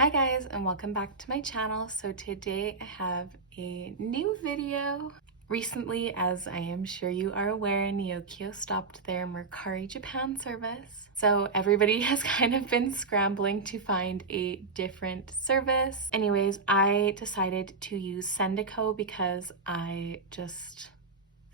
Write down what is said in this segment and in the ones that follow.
Hi guys, and welcome back to my channel. So today I have a new video. Recently, as I am sure you are aware, Neokyo stopped their Mercari Japan service. So everybody has kind of been scrambling to find a different service. Anyways, I decided to use Sendico because I just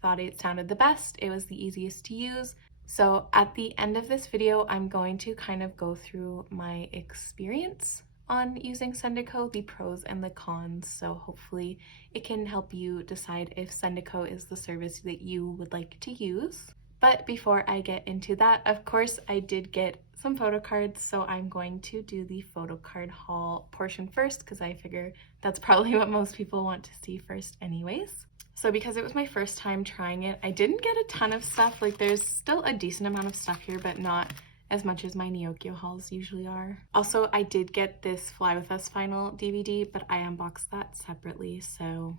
thought it sounded the best. It was the easiest to use. So at the end of this video, I'm going to kind of go through my experience on using Sendico, the pros and the cons, so hopefully it can help you decide if Sendico is the service that you would like to use. But before I get into that, of course, I did get some photo cards, so I'm going to do the photo card haul portion first because I figure that's probably what most people want to see first anyways. So because it was my first time trying it, I didn't get a ton of stuff. Like, there's still a decent amount of stuff here, but not as much as my Neokyo hauls usually are. Also, I did get this Fly With Us Final DVD, but I unboxed that separately, so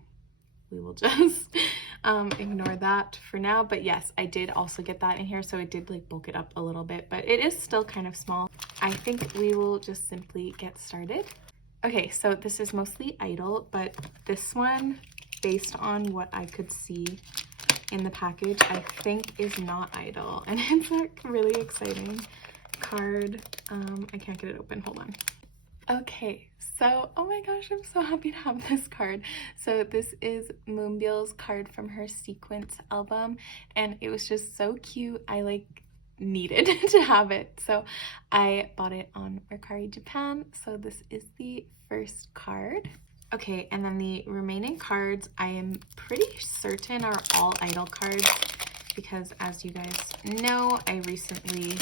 we will just ignore that for now. But yes, I did also get that in here, so it did like bulk it up a little bit, but it is still kind of small. I think we will just simply get started. Okay, so this is mostly i-dle, but this one, based on what I could see in the package, I think is not i-dle, and it's a really exciting card. I can't get it open, hold on. Okay, so oh my gosh, I'm so happy to have this card. So this is memeM's card from her Sequence album, and it was just so cute. I like needed to have it, so I bought it on Mercari Japan. So this is the first card. Okay, and then the remaining cards I am pretty certain are all i-dle cards because, as you guys know, I recently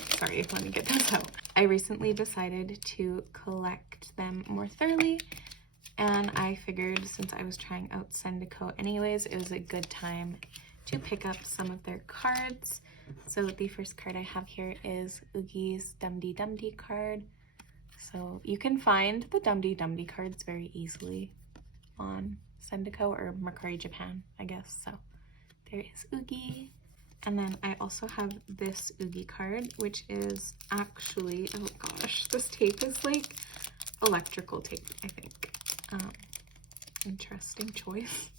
decided to collect them more thoroughly, and I figured since I was trying out Sendico anyways, it was a good time to pick up some of their cards. So the first card I have here is Oogi's Dumdy Dumdy card. So you can find the Dumdy Dumdy cards very easily on Sendico or Mercari Japan, I guess. So there is Oogi. And then I also have this Oogi card, which is actually, oh gosh, this tape is like electrical tape, I think. Interesting choice.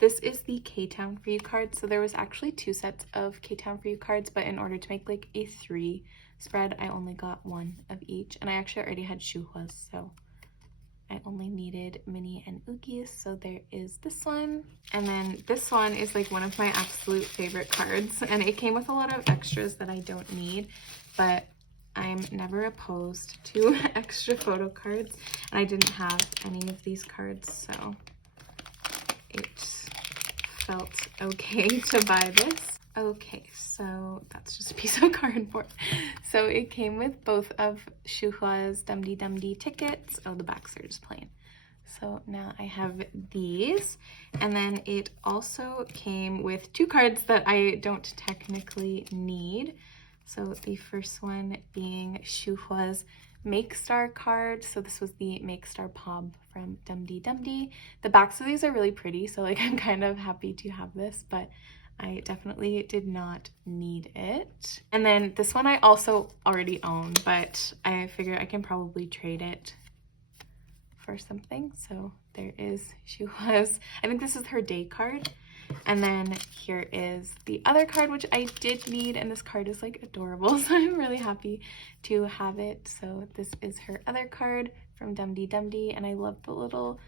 This is the K-Town For You card. So there was actually 2 sets of K-Town For You cards, but in order to make like a 3 spread, I only got 1 of each. And I actually already had Shuhwa's, so I only needed Minnie and Oogi's, so there is this one. And then this one is like one of my absolute favorite cards, and it came with a lot of extras that I don't need, but I'm never opposed to extra photo cards, and I didn't have any of these cards, so it felt okay to buy this. Okay, so that's just a piece of cardboard. So it came with both of Shuhwa's Dumdy Dumdy tickets. Oh, the backs are just plain. So now I have these, and then it also came with 2 cards that I don't technically need. So the first one being Shuhwa's Make Star card. So this was the Make Star Pob from Dumdy Dumdy. The backs of these are really pretty, so like I'm kind of happy to have this, but I definitely did not need it. And then this one I also already own, but I figure I can probably trade it for something. So there is Shuhwa's, I think this is her day card. And then here is the other card, which I did need, and this card is like adorable, so I'm really happy to have it. So this is her other card from Dumdy Dumdy, and I love the little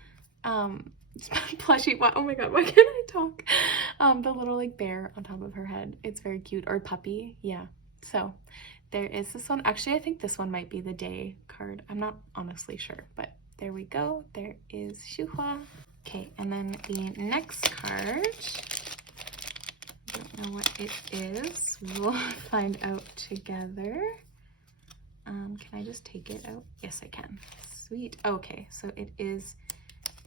plushie, oh my god, why can't I talk? The little like bear on top of her head. It's very cute, or puppy, yeah. So there is this one. Actually, I think this one might be the day card. I'm not honestly sure, but there we go. There is Shuhwa. Okay, and then the next card, I don't know what it is. We'll find out together. Can I just take it out? Yes, I can. Sweet. Okay, so it is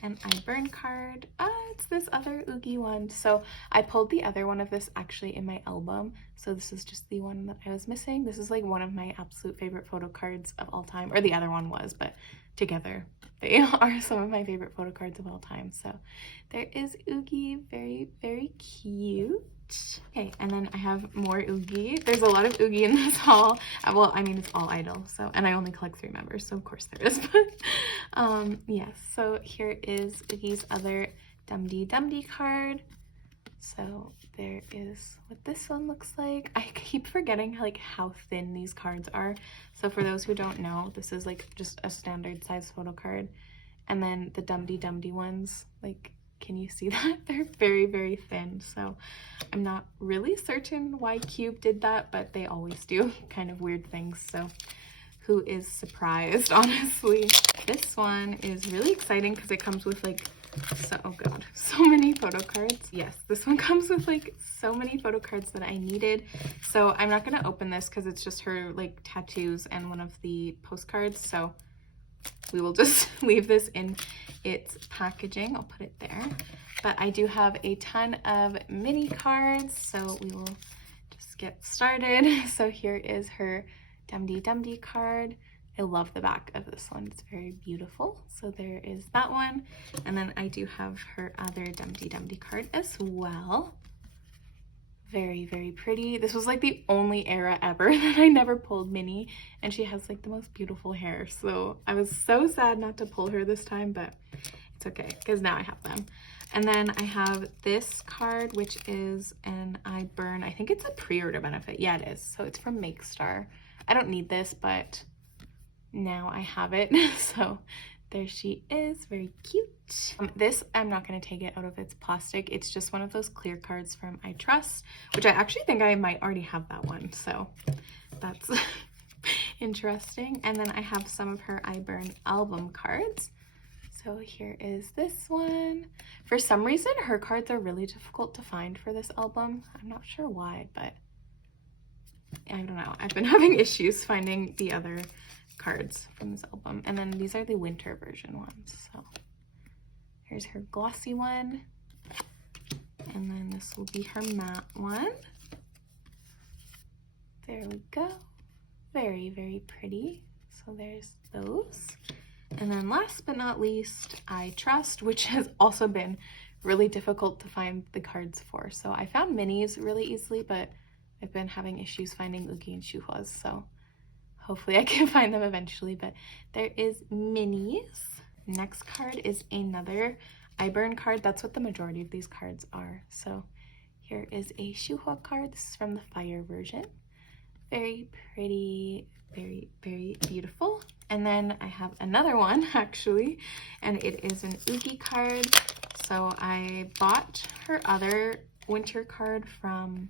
an I Burn card. It's this other Oogi one. So I pulled the other one of this actually in my album, so this is just the one that I was missing. This is like one of my absolute favorite photo cards of all time, or the other one was, but together they are some of my favorite photo cards of all time. So there is Oogi, very, very cute. Okay, and then I have more Oogie. There's a lot of Oogie in this haul. Well, I mean, it's all i-dle, so, and I only collect 3 members, so of course there is. But yes, so here is Oogie's other Dum-Dee card. So there is what this one looks like. I keep forgetting like how thin these cards are. So for those who don't know, this is like just a standard size photo card. And then the Dum-Dee ones, like, can you see that? They're very, very thin. So I'm not really certain why Cube did that, but they always do kind of weird things. So who is surprised, honestly? This one is really exciting because it comes with like, oh god, so many photo cards. Yes, this one comes with like so many photo cards that I needed. So I'm not gonna open this because it's just her like tattoos and one of the postcards. So we will just leave this in its packaging. I'll put it there. But I do have a ton of mini cards, so we will just get started. So here is her Dum-Dee card. I love the back of this one. It's very beautiful. So there is that one. And then I do have her other Dum-Dee card as well. Very, very pretty. This was like the only era ever that I never pulled Minnie, and she has like the most beautiful hair. So I was so sad not to pull her this time, but it's okay because now I have them. And then I have this card, which is an I Burn. I think it's a pre-order benefit. Yeah, it is. So it's from MakeStar. I don't need this, but now I have it. So there she is, very cute. This, I'm not going to take it out of its plastic. It's just one of those clear cards from I Trust, which I actually think I might already have that one. So that's interesting. And then I have some of her I Burn album cards. So here is this one. For some reason, her cards are really difficult to find for this album. I'm not sure why, but I don't know. I've been having issues finding the other cards from this album. And then these are the winter version ones. So here's her glossy one. And then this will be her matte one. There we go. Very, very pretty. So there's those. And then last but not least, I Trust, which has also been really difficult to find the cards for. So I found minis really easily, but I've been having issues finding Oogie and Shuhuas. So hopefully I can find them eventually, but there is minis. Next card is another I Burn card. That's what the majority of these cards are. So here is a Shuhua card. This is from the Fire version. Very pretty, very, very beautiful. And then I have another one actually, and it is an Oogie card. So I bought her other winter card from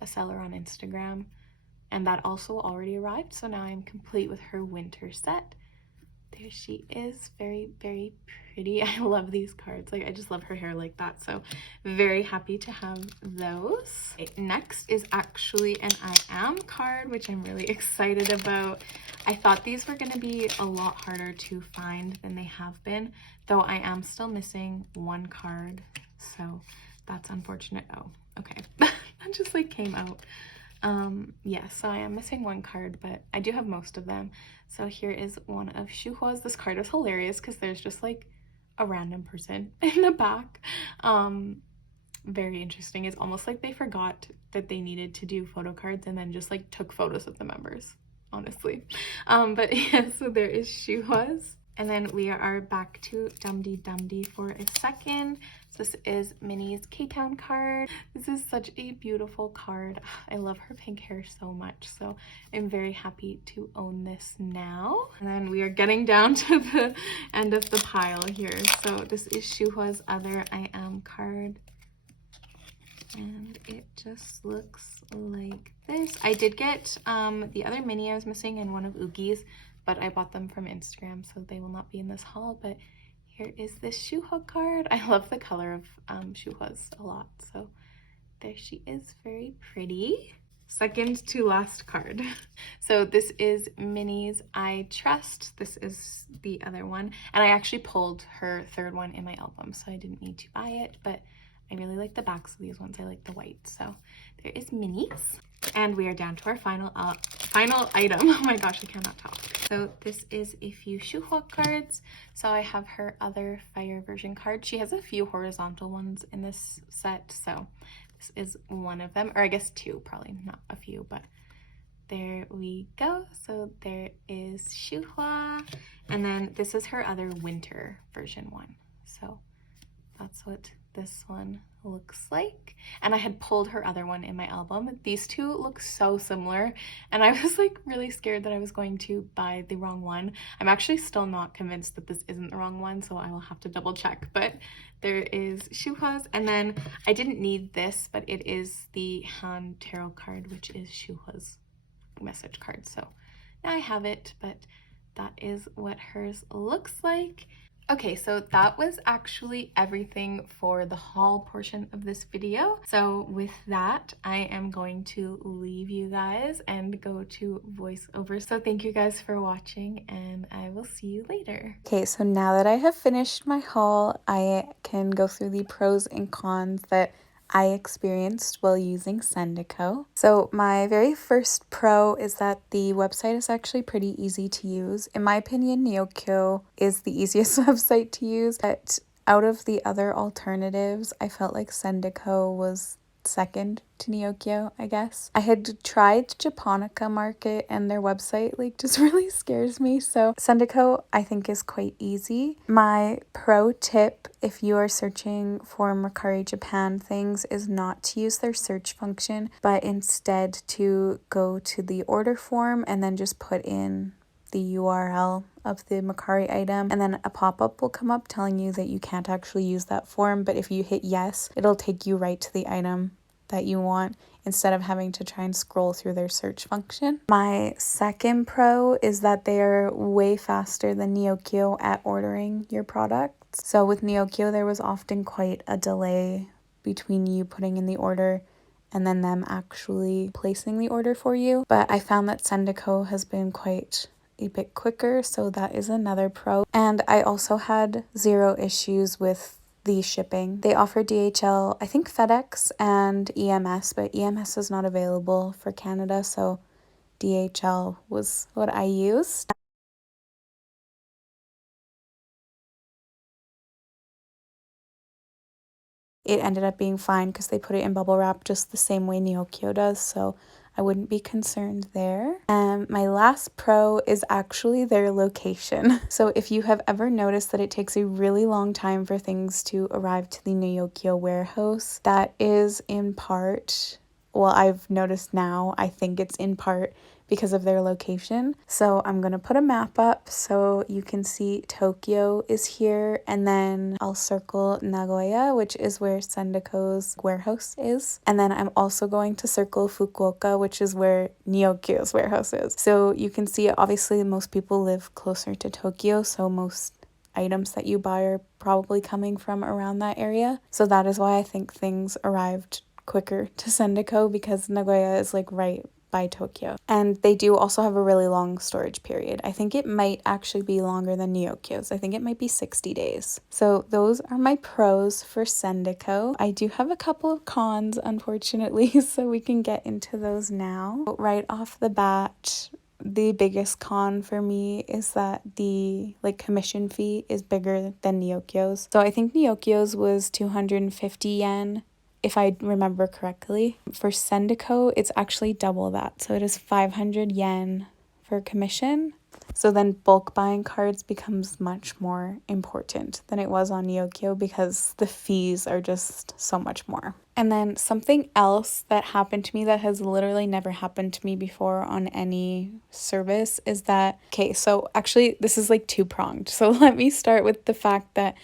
a seller on Instagram, and that also already arrived. So now I'm complete with her winter set. There she is, very, very pretty. I love these cards. Like, I just love her hair like that. So very happy to have those. Okay, next is actually an I Am card, which I'm really excited about. I thought these were going to be a lot harder to find than they have been, though I am still missing one card. So that's unfortunate. Oh, okay. That just like came out. Yeah, so I am missing one card, but I do have most of them. So here is one of Shuhua's. This card is hilarious because there's just like a random person in the back. Very interesting. It's almost like they forgot that they needed to do photo cards and then just like took photos of the members, honestly. But yeah, so there is Shuhua's. And then we are back to Dum-Dee for a second. So this is Minnie's K-Town card. This is such a beautiful card. I love her pink hair so much. So I'm very happy to own this now. And then we are getting down to the end of the pile here. So this is Shuhua's other I Am card. And it just looks like this. I did get the other Minnie I was missing and one of Oogie's, but I bought them from Instagram, so they will not be in this haul. But here is this Shuhua card. I love the color of Shuhua's a lot. So there she is, very pretty. Second to last card. So this is Minnie's I Trust. This is the other one. And I actually pulled her third one in my album, so I didn't need to buy it, but I really like the backs of these ones. I like the white. So there is Minnie's. And we are down to our final item. Oh my gosh, I cannot talk. So this is a few Shuhua cards. So I have her other Fire version card. She has a few horizontal ones in this set, so This is one of them, or I guess two, probably not a few, but there we go. So there is Shuhua, and then this is her other winter version one. So that's what this one looks like. And I had pulled her other one in my album. These two look so similar, and I was like really scared that I was going to buy the wrong one. I'm actually still not convinced that this isn't the wrong one, so I will have to double check. But there is Shuhua's, and then I didn't need this, but it is the Han tarot card, which is Shuhua's message card. So now I have it, but that is what hers looks like. Okay, so that was actually everything for the haul portion of this video. So with that, I am going to leave you guys and go to voiceover. So thank you guys for watching, and I will see you later. Okay, so now that I have finished my haul, I can go through the pros and cons that I experienced while using Sendico. So my very first pro is that the website is actually pretty easy to use. In my opinion, Neokyo is the easiest website to use, but out of the other alternatives, I felt like Sendico was second to Neokyo, I guess. I had tried Japonica Market, and their website like just really scares me, so Sendico I think is quite easy. My pro tip if you are searching for Mercari Japan things is not to use their search function, but instead to go to the order form and then just put in the URL of the Mercari item, and then a pop-up will come up telling you that you can't actually use that form, but if you hit yes, it'll take you right to the item that you want instead of having to try and scroll through their search function. My second pro is that they are way faster than Neokyo at ordering your products. So with Neokyo, there was often quite a delay between you putting in the order and then them actually placing the order for you. But I found that Sendico has been quite a bit quicker, so that is another pro. And I also had zero issues with the shipping. They offer DHL, I think FedEx and EMS, but EMS is not available for Canada, so DHL was what I used. It ended up being fine because they put it in bubble wrap just the same way Neokyo does, so I wouldn't be concerned there. And my last pro is actually their location. So if you have ever noticed that it takes a really long time for things to arrive to the Neokyo warehouse, that is in part, well, I've noticed now, I think it's in part because of their location. So I'm gonna put a map up so you can see Tokyo is here, and then I'll circle Nagoya, which is where Sendico's warehouse is. And then I'm also going to circle Fukuoka, which is where Neokyo's warehouse is. So you can see, obviously most people live closer to Tokyo, so most items that you buy are probably coming from around that area. So that is why I think things arrived quicker to Sendico, because Nagoya is like right by Tokyo. And they do also have a really long storage period. I think it might actually be longer than Neokyo's. I think it might be 60 days. So those are my pros for Sendico. I do have a couple of cons, unfortunately, so we can get into those now. Right off the bat, the biggest con for me is that the commission fee is bigger than Neokyo's. So I think Neokyo's was 250 yen. If I remember correctly. For Sendico, it's actually double that. So it is 500 yen for commission. So then bulk buying cards becomes much more important than it was on Neokyo because the fees are just so much more. And then something else that happened to me that has literally never happened to me before on any service is that, okay, so actually this is like two-pronged. So let me start with the fact that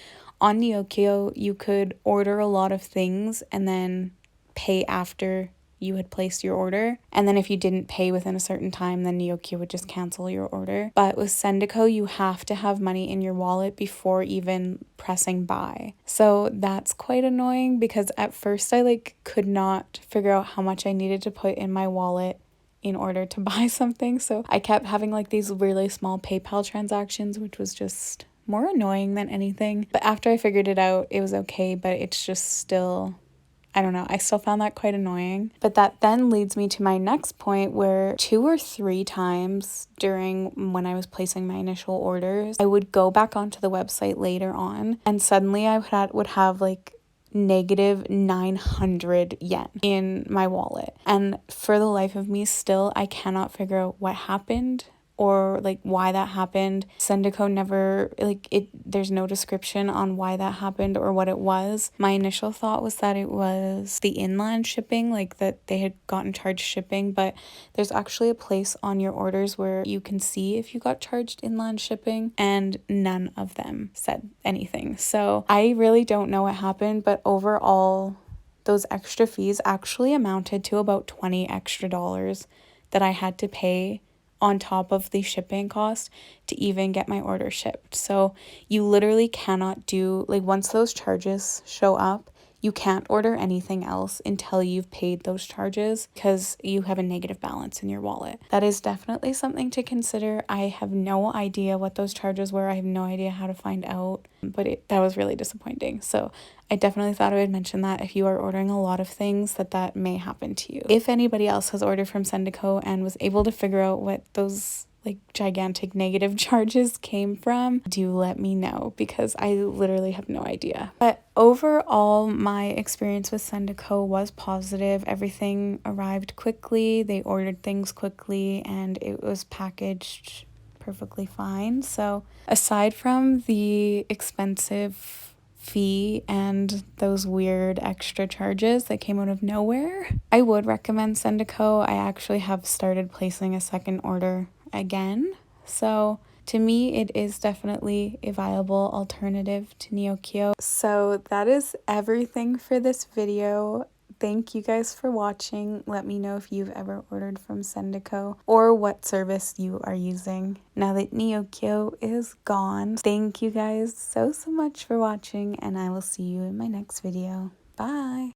on Neokyo, you could order a lot of things and then pay after you had placed your order. And then if you didn't pay within a certain time, then Neokyo would just cancel your order. But with Sendico, you have to have money in your wallet before even pressing buy. So that's quite annoying because at first I could not figure out how much I needed to put in my wallet in order to buy something. So I kept having these really small PayPal transactions, which was just more annoying than anything. But after I figured it out, it was okay, but it's just still, I don't know, I still found that quite annoying. But that then leads me to my next point, where 2 or 3 times during when I was placing my initial orders, I would go back onto the website later on and suddenly I would have negative 900 yen in my wallet. And for the life of me, still, I cannot figure out what happened or like why that happened. Sendico never, like, there's no description on why that happened or what it was. My initial thought was that it was the inland shipping, like that they had gotten charged shipping, but there's actually a place on your orders where you can see if you got charged inland shipping, and none of them said anything. So I really don't know what happened, but overall, those extra fees actually amounted to about $20 extra that I had to pay on top of the shipping cost to even get my order shipped. So you literally cannot do, like, once those charges show up, you can't order anything else until you've paid those charges because you have a negative balance in your wallet. That is definitely something to consider. I have no idea what those charges were. I have no idea how to find out, but that was really disappointing. So I definitely thought I would mention that if you are ordering a lot of things, that may happen to you. If anybody else has ordered from Sendico and was able to figure out what those like gigantic negative charges came from, do let me know because I literally have no idea. But overall, my experience with Sendico was positive. Everything arrived quickly, they ordered things quickly, and it was packaged perfectly fine. So aside from the expensive fee and those weird extra charges that came out of nowhere, I would recommend Sendico. I actually have started placing a second order again. So to me, it is definitely a viable alternative to Neokyo. So that is everything for this video. Thank you guys for watching. Let me know if you've ever ordered from Sendico or what service you are using now that Neokyo is gone. Thank you guys so much for watching, and I will see you in my next video. Bye!